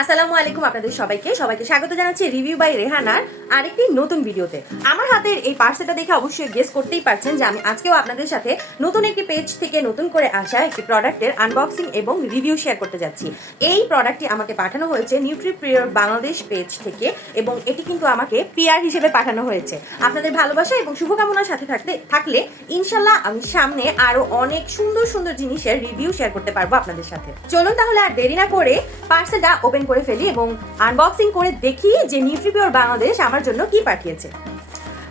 আসসালামু আলাইকুম আপনাদের সবাইকে স্বাগত জানাচ্ছি রিভিউ বাই রেহানার আরেকটি নতুন ভিডিওতে। আমার হাতের এই পার্সেলটা দেখে অবশ্যই গেস করতেই পারছেন যে আমি আজকেও আপনাদের সাথে নতুন একটি পেজ থেকে নতুন করে আসা একটি প্রোডাক্টের আনবক্সিং এবং রিভিউ শেয়ার করতে যাচ্ছি। এই প্রোডাক্টটি আমাকে পাঠানো হয়েছে নিউট্রিপিওর বাংলাদেশ পেজ থেকে এবং এটি কিন্তু আমাকে পিআর হিসেবে পাঠানো হয়েছে। আপনাদের ভালোবাসা এবং শুভকামনার সাথে থাকলে ইনশাল্লাহ আমি সামনে আরো অনেক সুন্দর সুন্দর জিনিসের রিভিউ শেয়ার করতে পারবো আপনাদের সাথে। চলুন তাহলে আর দেরি না করে পার্সেলটা ওপেন করে ফেলি এবং আনবক্সিং করে দেখি যে নিউট্রিপিওর বাংলাদেশ আমার জন্য কি পাঠিয়েছে।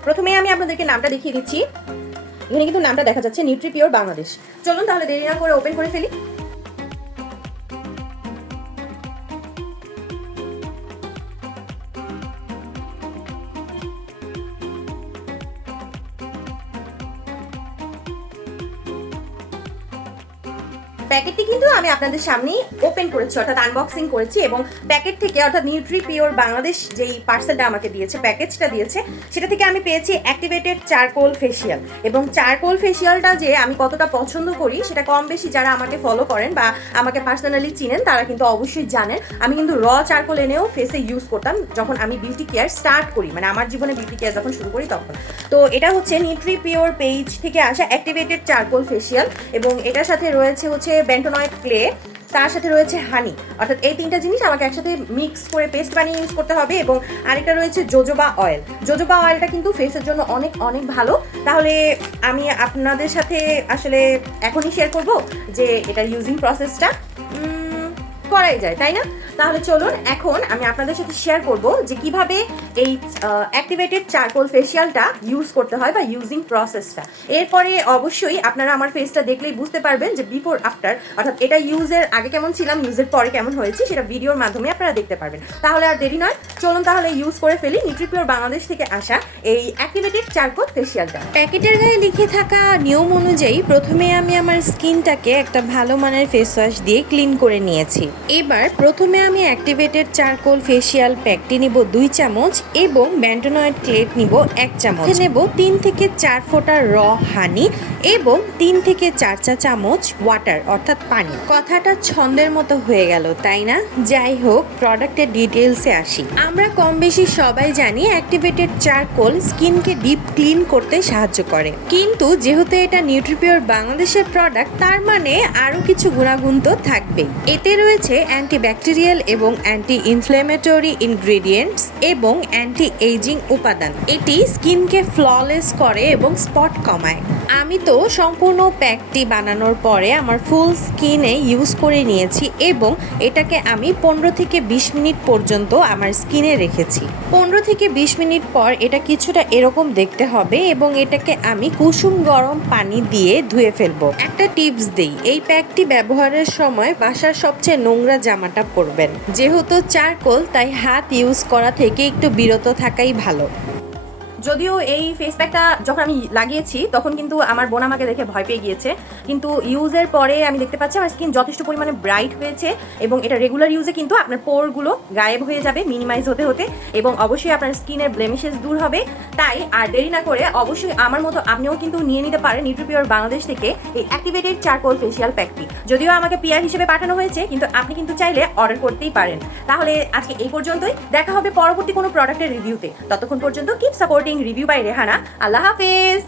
প্রথমে আমি আপনাদেরকে নামটা দেখিয়ে দিচ্ছি। এখানে কিন্তু নামটা দেখা যাচ্ছে নিউট্রিপিওর বাংলাদেশ। চলুন তাহলে দেরি না করে ওপেন করে ফেলি। প্যাকেটটি কিন্তু আমি আপনাদের সামনেই ওপেন করেছি, অর্থাৎ আনবক্সিং করেছি এবং প্যাকেট থেকে অর্থাৎ নিউট্রিপিওর বাংলাদেশ যেই পার্সেলটা আমাকে দিয়েছে, প্যাকেজটা দিয়েছে, সেটা থেকে আমি পেয়েছি অ্যাক্টিভেটেড চারকোল ফেসিয়াল। এবং চারকোল ফেসিয়ালটা যে আমি কতটা পছন্দ করি সেটা কম বেশি যারা আমাকে ফলো করেন বা আমাকে পার্সোনালি চিনেন তারা কিন্তু অবশ্যই জানেন। আমি কিন্তু র চারকোল এনেও ফেসে ইউজ করতাম যখন আমি বিউটি কেয়ার স্টার্ট করি, মানে আমার জীবনে বিউটি কেয়ার যখন শুরু করি তখন। তো এটা হচ্ছে নিউট্রিপিওর পেজ থেকে আসা অ্যাক্টিভেটেড চারকোল ফেসিয়াল এবং এটার সাথে রয়েছে বেন্টোনয়েড ক্লে, তার সাথে রয়েছে হানি, অর্থাৎ এই তিনটা জিনিস আমাকে একসাথে মিক্স করে পেস্ট বানিয়ে ইউজ করতে হবে। এবং আরেকটা রয়েছে জোজোবা অয়েল। জোজোবা অয়েলটা কিন্তু ফেসের জন্য অনেক অনেক ভালো। তাহলে আমি আপনাদের সাথে আসলে এখনই শেয়ার করব যে এটার ইউজিং প্রসেসটা করাই যায়, তাই না? তাহলে চলুন এখন আমি আপনাদের সাথে শেয়ার করব যে কিভাবে এই অ্যাক্টিভেটেড চারকোল ফেসিয়ালটা ইউজ করতে হয় বা ইউজিং প্রসেসটা। এরপরে অবশ্যই আপনারা আমার ফেসটা দেখলেই বুঝতে পারবেন যে বিফোর আফটার, অর্থাৎ এটা ইউজের আগে কেমন ছিলাম, ইউজের পরে কেমন হয়েছে সেটা ভিডিওর মাধ্যমে আপনারা দেখতে পারবেন। তাহলে আর দেরি নয়, চলুন তাহলে ইউজ করে ফেলি নিউট্রিপিওর বাংলাদেশ থেকে আসা এই অ্যাক্টিভেটেড চারকোল ফেসিয়ালটা। প্যাকেটের গায়ে লিখে থাকা নিয়ম অনুযায়ী প্রথমে আমি আমার স্কিনটাকে একটা ভালো মানের ফেস ওয়াশ দিয়ে ক্লিন করে নিয়েছি। এবার প্রথমে আমি অ্যাক্টিভেটেড চারকোল ফেসিয়াল প্যাকটি নিব 2 চামচ এবং বেন্টোনয়েড ক্লেট নিব 1 চামচ। নেব 3 থেকে 4 ফোঁটা র হানি এবং 3 থেকে 4 চা চামচ ওয়াটার অর্থাৎ পানি। কথাটা ছন্দের মতো হয়ে গেল, তাই না? যাই হোক, প্রোডাক্টের ডিটেলসে আসি। আমরা কম বেশি সবাই জানি অ্যাক্টিভেটেড চারকোল স্কিনকে ডিপ ক্লিন করতে সাহায্য করে, কিন্তু যেহেতু এটা নিউট্রিপিওর বাংলাদেশের প্রোডাক্ট তার মানে আরও কিছু গুণাগুণ তো থাকবেই। এতে রয়েছে অ্যান্টিব্যাকটেরিয়াল এবং অ্যান্টি ইনফ্লেমেটরি ইনগ্রেডিয়েন্টস এবং অ্যান্টি এজিং উপাদান। এটি স্কিনকে ফ্ললেস করে এবং স্পট কমায়। আমি তো সম্পূর্ণ প্যাকটি বানানোর পরে আমার ফুল স্কিনে ইউজ করে নিয়েছি এবং এটাকে আমি 15 থেকে 20 মিনিট পর্যন্ত আমার স্কিনে রেখেছি। 15 থেকে 20 মিনিট পর এটা কিছুটা এরকম দেখতে হবে এবং এটাকে আমি কুসুম গরম পানি দিয়ে ধুয়ে ফেলবো। একটা টিপস দিই, এই প্যাকটি ব্যবহারের সময় বাসার সবচেয়ে নোংরা জামাটা পরবেন। যেহেতু চারকোল তাই হাত ইউজ করা থেকে একটু বিরত থাকাই ভালো। যদিও এই ফেস প্যাকটা যখন আমি লাগিয়েছি তখন কিন্তু আমার বোন আমাকে দেখে ভয় পেয়ে গিয়েছে, কিন্তু ইউজের পরে আমি দেখতে পাচ্ছি আমার স্কিন যথেষ্ট পরিমাণে ব্রাইট হয়েছে এবং এটা রেগুলার ইউজে কিন্তু আপনার পোরগুলো গায়েব হয়ে যাবে মিনিমাইজ হতে হতে এবং অবশ্যই আপনার স্কিনের ব্লেমিশেস দূর হবে। তাই আর দেরি না করে অবশ্যই আমার মতো আপনিও কিন্তু নিয়ে নিতে পারেন নিউট্রিপিওর বাংলাদেশ থেকে এই অ্যাক্টিভেটেড চারকোল ফেসিয়াল প্যাকটি। যদিও আমাকে পিআর হিসেবে পাঠানো হয়েছে কিন্তু আপনি কিন্তু চাইলে অর্ডার করতেই পারেন। তাহলে আজকে এই পর্যন্তই, দেখা হবে পরবর্তী কোনো প্রোডাক্টের রিভিউতে। ততক্ষণ পর্যন্ত keep supporting review bye Rehana. আল্লাহ হাফেজ।